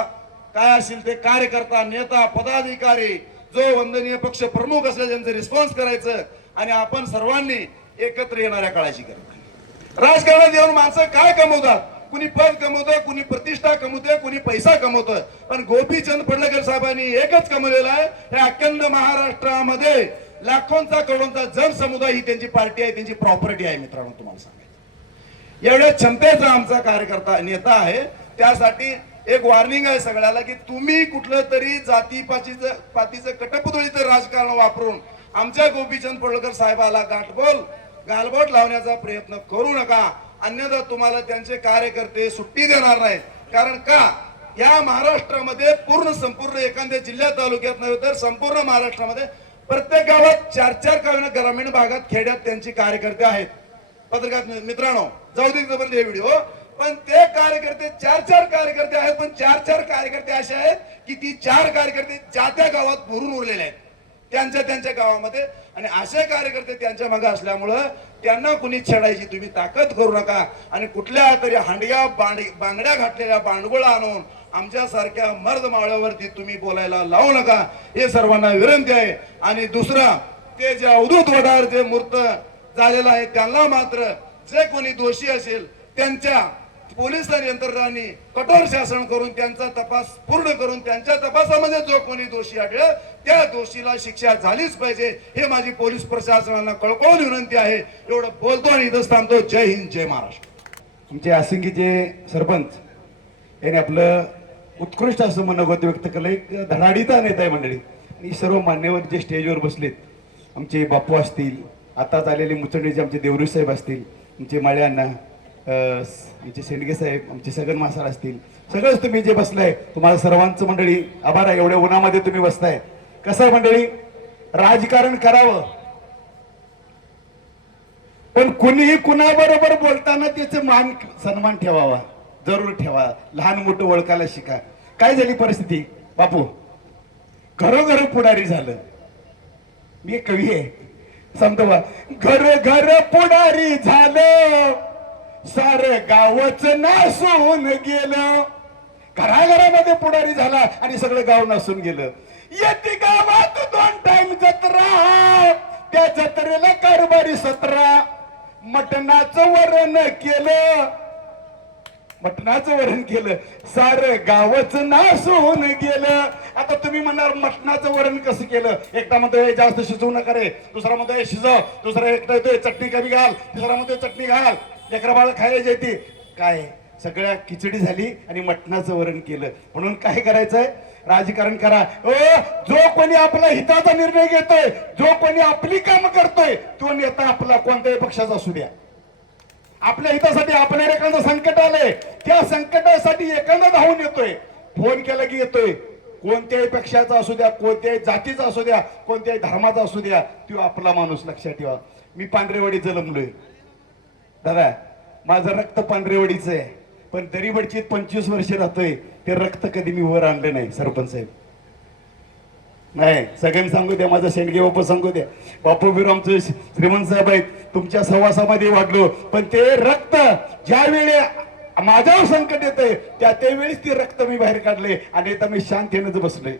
काय असेल ते कार्यकर्ता, नेता, पदाधिकारी, जो वंदनीय पक्ष प्रमुख असले त्यांचं रिस्पॉन्स करायचं, आणि आपण सर्वांनी एकत्र येणाऱ्या काळाची गरज आहे. राजकारणात येऊन माणसं काय कमवतात, कुणी पद कमवतं, कुणी प्रतिष्ठा कमवते, कुणी पैसा कमवतं, पण गोपीचंद पडळकर साहेबांनी एकच कमवलेलं आहे. या अखंड महाराष्ट्रामध्ये लाखोंचा करोडोंचा जनसमुदाय ही त्यांची पार्टी आहे, त्यांची प्रॉपर्टी आहे. मित्रांनो तुम्हाला सांगायचं, एवढ्या क्षमतेचा आमचा कार्यकर्ता नेता आहे. त्यासाठी एक वॉर्निंग आहे सगळ्याला की तुम्ही कुठलं तरी जातीपातीचं कटपुतळीचं राजकारण वापरून आमच्या गोपीचंद पडळकर साहेबाला गालबोट लावण्याचा प्रयत्न करू नका, अन्यथा तुम्हाला त्यांचे कार्यकर्ते सुट्टी देणार नाहीत. कारण का या महाराष्ट्रामध्ये संपूर्ण एखाद्या जिल्ह्यात तालुक्यात नव्हे तर संपूर्ण महाराष्ट्रामध्ये प्रत्येक गावात 4-4 ग्रामीण भागात खेड्यात त्यांचे कार्यकर्ते आहेत. पत्रकार मित्रांनो जाऊ दे जबरदस्त हे व्हिडिओ, पण ते कार्यकर्ते 4-4 कार्यकर्ते आहेत, पण 4-4 कार्यकर्ते असे आहेत की ती 4 कार्यकर्ते त्या गावात भरून उरलेले आहेत त्यांच्या गावामध्ये, आणि असे कार्यकर्ते त्यांच्या मागे असल्यामुळं त्यांना कुणी छेडायची तुम्ही ताकद करू नका. आणि कुठल्या तरी हांडग्या बांगड्या घातलेल्या बांडगोळा आणून आमच्या सारख्या मर्द मावळ्यावरती तुम्ही बोलायला लावू नका, हे सर्वांना विनंती आहे. आणि दुसरं, ते जे अवधूत वडार जे मूर्त झालेला आहे त्यांना मात्र जे कोणी दोषी असेल त्यांच्या पोलीस यंत्रणांनी कठोर शासन करून त्यांचा तपास पूर्ण करून त्यांच्या तपासामध्ये जो कोणी दोषी आढळेल त्या दोषीला शिक्षा झालीच पाहिजे, हे माझी पोलीस प्रशासनाला कळकळून विनंती आहे. एवढं बोलतो आणि इथंच थांबतो. जय हिंद, जय महाराष्ट्र. आमचे आसिंगीचे सरपंच यांनी आपलं उत्कृष्ट असं मनोगत व्यक्त केलं. एक धडाडीचा नेता आहे मंडळी. आणि सर्व मान्यवर जे स्टेजवर बसलेत, आमचे बापू असतील, आताच आलेले मुचंडीचे आमचे देवरू साहेब असतील, आमचे माळे अण्णा, आमचे शेंडगे साहेब, आमचे सगन मासाळ असतील, सगळंच तुम्ही जे बसलाय तुम्हाला सर्वांचं मंडळी आभार आहे. एवढ्या उन्हामध्ये तुम्ही बसताय. कसं आहे मंडळी, राजकारण करावं पण कुणीही कुणाबरोबर बोलताना त्याचे मान सन्मान ठेवावा, जरूर ठेवा. लहान मोठं ओळखायला शिका. काय झाली परिस्थिती बापू, घरोघर पुढारी झालं. मी एक कवी आहे, सांगतो बा, घर घर पुढारी झालं, सारं गावच नासून गेलं. घराघरामध्ये पुढारी झाला आणि सगळं गाव नासून गेलं. येते गावात 2 टाइम जत्रा, त्या जत्रेला कारभारी 17. मटणाचं वरण केलं, मटणाचं वरण केलं, सारं गावच नासून गेलं. आता तुम्ही म्हणणार मटणाचं वरण कसं केलं? एकटा म्हणतोय जास्त शिजवू नका रे, दुसरा म्हणतोय शिजव, दुसरा एकटा येतोय चटणी कमी घाल, तिसरा म्हणतोय चटणी घाल, लेकरा बाळ खायला येते. काय सगळ्या खिचडी झाली आणि मटणाचं वरण केलं. म्हणून काय करायचंय, राजकारण करा. जो कोणी आपला हिताचा निर्णय घेतोय, जो कोणी आपली काम करतोय, तो नेता आपला कोणत्याही पक्षाचा असू द्या, आपल्या हितासाठी आपल्याला एखादं संकट आलंय, त्या संकटासाठी एखादा धावून येतोय, फोन केला की येतोय. कोणत्याही पक्षाचा असू द्या, कोणत्याही जातीचा असू द्या, कोणत्याही धर्माचा असू द्या, तो आपला माणूस. लक्षात ठेवा. मी पांढरेवाडी जन्मलोय दादा, माझं रक्त पांढरेवाडीचं आहे, पण दरीबडचीत 25 वर्ष राहतोय. ते रक्त कधी मी वर आणलं नाही सरपंच साहेब. नाही सगळ्यांनी सांगू द्या, माझा शेंडगे बापू सांगू द्या, बापू बिरू आमचे श्रीमंत साहेब आहेत, तुमच्या सहवासामध्ये वाढलो. पण ते रक्त ज्यावेळी माझ्यावर संकट येतंय त्या वेळेस ते रक्त मी बाहेर काढले आणि आता मी शांतीनेच बसलोय.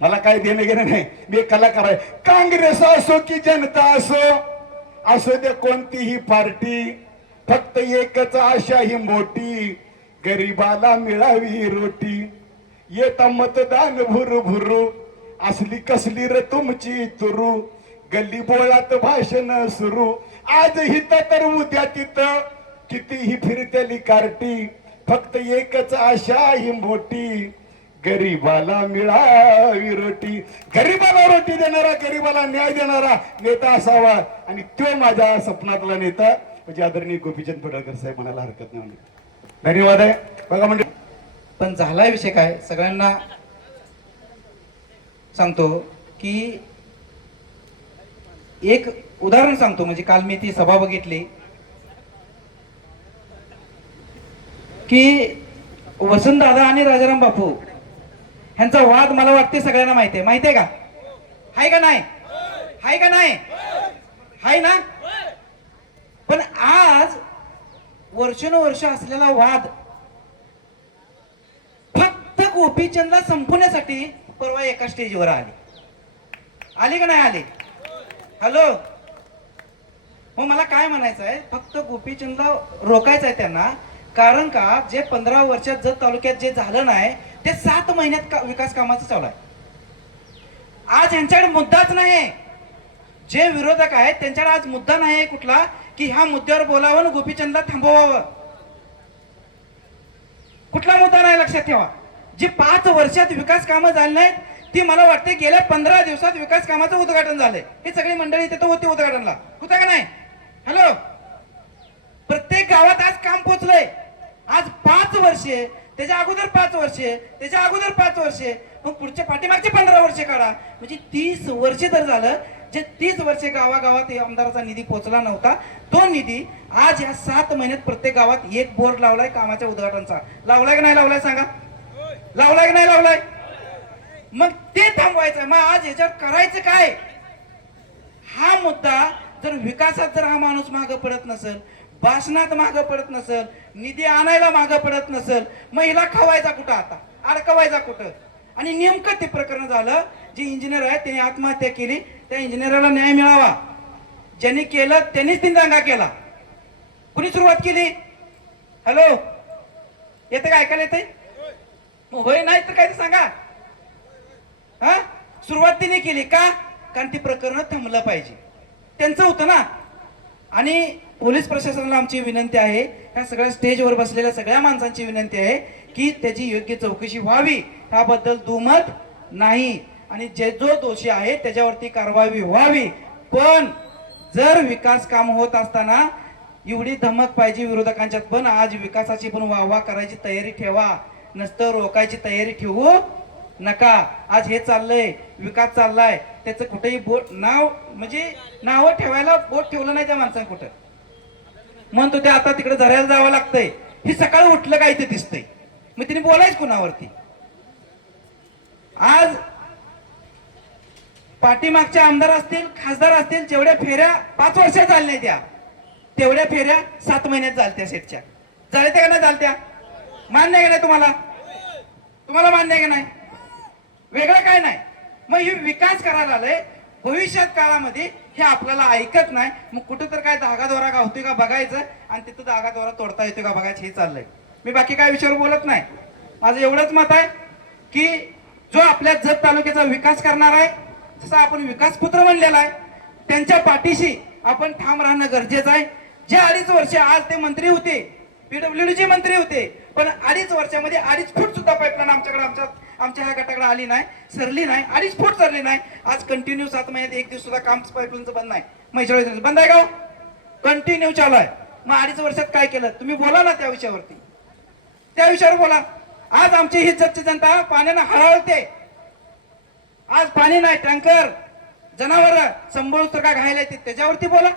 मला काय देणं घेणं नाही. मी एक कलाकार आहे. काँग्रेस असो की जनता असो दे कोणतीही पार्टी, फक्त एकच आशा ही मोठी, गरीबाला मिळावी रोटी. येता मतदान भुरू भुरू, असली कसली र तुमची तुरू, गल्ली बोळात भाषण सुरू. आज हित तर उद्या तिथं, कितीही फिरतेली कार्टी, फक्त एकच आशा ही मोठी, गरीबाला मिळावी रोटी. गरीबाला रोटी देणारा, गरीबाला न्याय देणारा नेता असावा. आणि तो माझ्या स्वप्नातला नेता म्हणजे आदरणीय गोपीचंद पडळकर साहेब म्हणायला हरकत नाही. धन्यवाद आहे. बघा म्हणजे पण झालाय विषय काय, सगळ्यांना सांगतो की एक उदाहरण सांगतो. म्हणजे काल मी ती सभा बघितली की वसंतदादा आणि राजाराम बापू ह्यांचा वाद मला वाटते सगळ्यांना माहिती आहे का? हाय का नाही? हाय का नाही? हाय ना? पण आज वर्षानुवर्ष असलेला वाद फक्त गोपीचंदला संपवण्यासाठी परवा एका स्टेजवर आली का नाही आली? हॅलो, मग मला काय म्हणायचं आहे, फक्त गोपीचंदला रोखायचं आहे त्यांना. कारण का जे 15 वर्षात जत तालुक्यात जे झालं नाही ते 7 महिन्यात विकास कामाचं चालू आहे. आज यांच्याकडे मुद्दाच नाही. जे विरोधक आहेत त्यांच्याकडे आज मुद्दा नाही कुठला की ह्या मुद्द्यावर बोलावं आणि गोपीचंदला थांबवावं. कुठला मुद्दा नाही. लक्षात ठेवा, जी 5 वर्षात विकास कामं झाली नाहीत ती मला वाटते गेल्या 15 दिवसात विकास कामाचं उद्घाटन झालंय. हे सगळी मंडळी तिथं होती उद्घाटनला, होता का नाही? हॅलो, प्रत्येक गावात आज काम पोहोचलंय. आज 5 वर्षे, त्याच्या अगोदर 5 वर्षे, त्याच्या अगोदर 5 वर्षे, मग पुढच्या पाठीमागचे 15 वर्षे काढा, म्हणजे 30 वर्षे तर झालं. जे 30 वर्षे गावागावात आमदाराचा निधी पोहोचला नव्हता, तो निधी आज या 7 महिन्यात प्रत्येक गावात एक बोर्ड लावलाय कामाच्या उद्घाटनचा. लावलाय का नाही लावलाय सांगा? लावलाय का नाही लावलाय? मग ते थांबवायचं. मग आज याच्यावर करायचं काय? हा मुद्दा जर विकासात जर हा माणूस मागं पडत नसेल, भाषणात मागं पडत नसेल, निधी आणायला मागं पडत नसेल, मग हिला खवायचा कुठं, आता अडकवायचा कुठं? आणि नेमकं ते प्रकरण झालं. जे इंजिनियर आहे त्यांनी आत्महत्या केली, त्या इंजिनियरला न्याय मिळावा. ज्यांनी केलं त्यांनीच तीन दंगा केला. कुणी सुरुवात केली? हॅलो, येते का? ऐकायला येते? होय नाही तर काय ते सांगा. हा, सुरुवात तिने केली का? कारण ती प्रकरण थांबलं पाहिजे, त्यांचं होतं ना. आणि पोलीस प्रशासनाला आमची विनंती आहे ह्या सगळ्या स्टेजवर बसलेल्या सगळ्या माणसांची विनंती आहे की त्याची योग्य चौकशी व्हावी, ह्याबद्दल दुमत नाही, आणि जो दोषी आहे त्याच्यावरती कारवाई व्हावी. पण जर विकास काम होत असताना एवढी धमक पाहिजे विरोधकांच्यात, पण आज विकासाची पण वाहवा करायची तयारी ठेवा, नसतं रोकायची तयारी ठेवू नका. आज हे चाललंय, विकास चाललाय, त्याचं कुठेही बोट नाव म्हणजे नावं ठेवायला बोट ठेवलं नाही त्या माणसाने कुठं. म्हणतो ते आता तिकडे झरायला जावं लागतंय, हे सकाळी उठलं काय ते दिसतंय, मग तिने बोलायच कुणावरती. आज पाठीमागचे आमदार असतील, खासदार असतील, जेवढ्या फेऱ्या 5 वर्षात झाल्या नाही त्या, तेवढ्या फेऱ्या 7 महिन्यात झालत्या सेटच्या. झाल्या त्या का नाही झालत्या? मान्य आहे का नाही तुम्हाला? तुम्हाला मान्य आहे का नाही? वेगळं काय नाही. मग हे विकास करायला आलंय, भविष्यात काळामध्ये हे आपल्याला ऐकत नाही, मग कुठं तर काय धागादोरा गावतोय का बघायचं आणि तिथं धागादोरा तोडता येतोय का बघायचं, हे चाललंय. मी बाकी काय विषयावर बोलत नाही. माझं एवढंच मत आहे की जो आपल्या जत तालुक्याचा विकास करणार आहे, जसा आपण विकास पुत्र म्हणलेला आहे, त्यांच्या पाठीशी आपण ठाम राहणं गरजेचं आहे. जे 2.5 वर्ष आज ते मंत्री होते, PWDचे मंत्री होते, पण 2.5 वर्षामध्ये 2.5 फूट सुद्धा पाईपलाईन आमच्याकडे आमच्या ह्या गटाकडे आली नाही, सरली नाही, 2.5 फूट सरली नाही. आज कंटिन्यू 7 महिन्यात 1 दिवस सुद्धा काम पाईपलाईनचं बंद नाही. म्हैसाळ बंद आहे का? कंटिन्यू चालू आहे. मग 2.5 वर्षात काय केलं तुम्ही बोला ना त्या विषयावरती, त्या विषयावर बोला. आज आमची ही जतची जनता पाण्यानं हळहळते. आज पाणी नाही, टँकर, जनावर संभळून तर काय घायला येते, त्याच्यावरती बोला.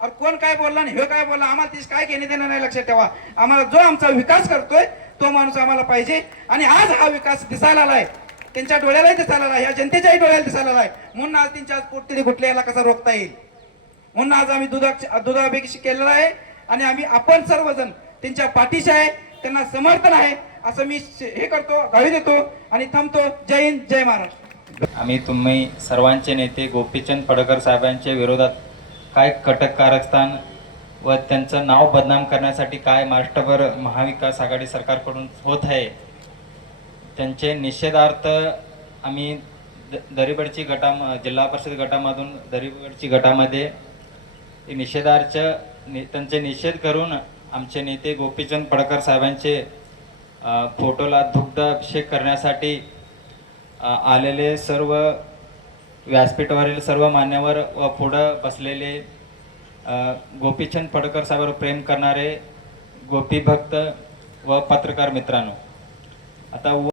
और कोण काय बोलला आणि हे काय बोलला, आम्हाला तीच काय घेणे देणं नाही. लक्षात ठेवा, आम्हाला जो आमचा विकास करतोय तो माणूस आम्हाला पाहिजे. आणि आज हा विकास दिसायला आलाय, त्यांच्या डोळ्यालाही दिसायला आलाय, या जनतेच्याही डोळ्याला दिसायला आलाय. म्हणून आज त्यांच्या आज पोटतिडी घुटले याला कसा रोखता येईल, म्हणून आज आम्ही दुधाभिषेक केलेला आहे. आणि आपण सर्वजण त्यांच्या पाठीशी आहे, त्यांना समर्थन आहे असं मी हे करतो, गावी देतो आणि थांबतो. जय हिंद, जय महाराष्ट्र. आम्ही तुम्ही सर्वांचे नेते गोपीचंद पडळकर साहेबांच्या विरोधात काय कटक कारस्थान व त्यांचं नाव बदनाम करण्यासाठी काय महाराष्ट्रभर महाविकास आघाडी सरकारकडून होत आहे, त्यांचे निषेधार्थ आम्ही दरिबडची जिल्हा परिषद गटामधून दरिबडची गटामध्ये त्यांचे निषेध करून आमचे नेते गोपीचंद पडळकर साहेबांचे फोटोला दुग्ध अभिषेक करण्यासाठी आलेले सर्व व्यासपीठावरील सर्व मान्यवर व पुढं बसलेले गोपीचंद पडळकर साहेबांवर प्रेम करणारे गोपी भक्त व पत्रकार मित्रांनो, आता